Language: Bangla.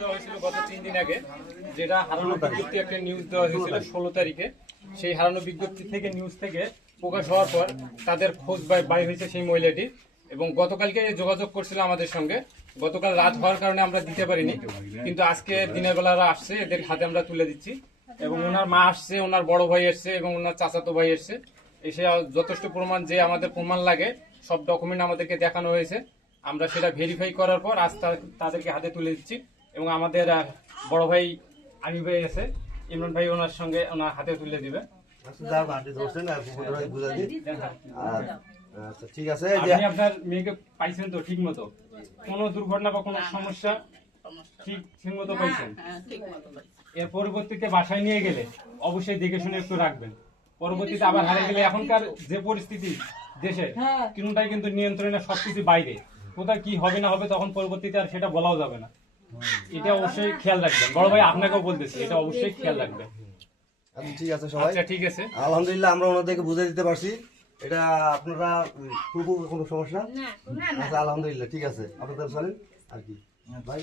দেওয়া হয়েছিল গত 3 দিন আগে, যেটা হারানো বিজ্ঞপ্তি একটা নিউজ দেওয়া হয়েছিল 16 তারিখে। সেই হারানো বিজ্ঞপ্তি থেকে নিউজ থেকে প্রকাশ হওয়ার পর তাদের খোঁজ বাই হয়েছে সেই মহিলাটি, এবং গতকালকে যোগাযোগ করছিল আমাদের সঙ্গে। গতকাল রাত হওয়ার কারণে আমরা দিতে পারিনি, কিন্তু আজকে দিনের বেলা আসছে, এদের হাতে আমরা তুলে দিচ্ছি। এবং ওনার মা আসছে, ওনার বড় ভাই এসছে এবং ওনার চাচাতো ভাই এসছে। এসে যথেষ্ট প্রমাণ, যে আমাদের প্রমাণ লাগে সব ডকুমেন্ট আমাদেরকে দেখানো হয়েছে। আমরা সেটা ভেরিফাই করার পর আজ তাদেরকে হাতে তুলে দিচ্ছি। এবং আমাদের বড় ভাই আমি ভাই আছে, ইমরান ভাই ওনার সঙ্গে ওনার হাতে তুলে দিবে। ঠিক আছে, আপনি আপনার মেয়েকে পাইছেন তো ঠিক মতো? কোনো দুর্ঘটনা বা কোনো সমস্যা ঠিক মতো পাইছেন? এর পরবর্তীতে বাসায় নিয়ে গেলে অবশ্যই দেখে শুনে একটু রাখবেন। পরবর্তীতে আবার হারিয়ে গেলে এখনকার যে পরিস্থিতি দেশে, কোনটাই কিন্তু নিয়ন্ত্রণে, সবকিছু বাইরে, কোথায় কি হবে না হবে তখন পরবর্তীতে আর সেটা বলাও যাবে না। এটা অবশ্যই খেয়াল রাখবেন। বড় ভাই আপনাকেও বলতেছি, এটা অবশ্যই খেয়াল রাখবেন। ঠিক আছে সবাই, আচ্ছা ঠিক আছে, আলহামদুলিল্লাহ আমরা ওনাদেরকে বুঝিয়ে দিতে পারছি। এটা আপনারা কোনো সমস্যা? আচ্ছা আলহামদুলিল্লাহ, ঠিক আছে, আপনাদের চলেন আর কি ভাই।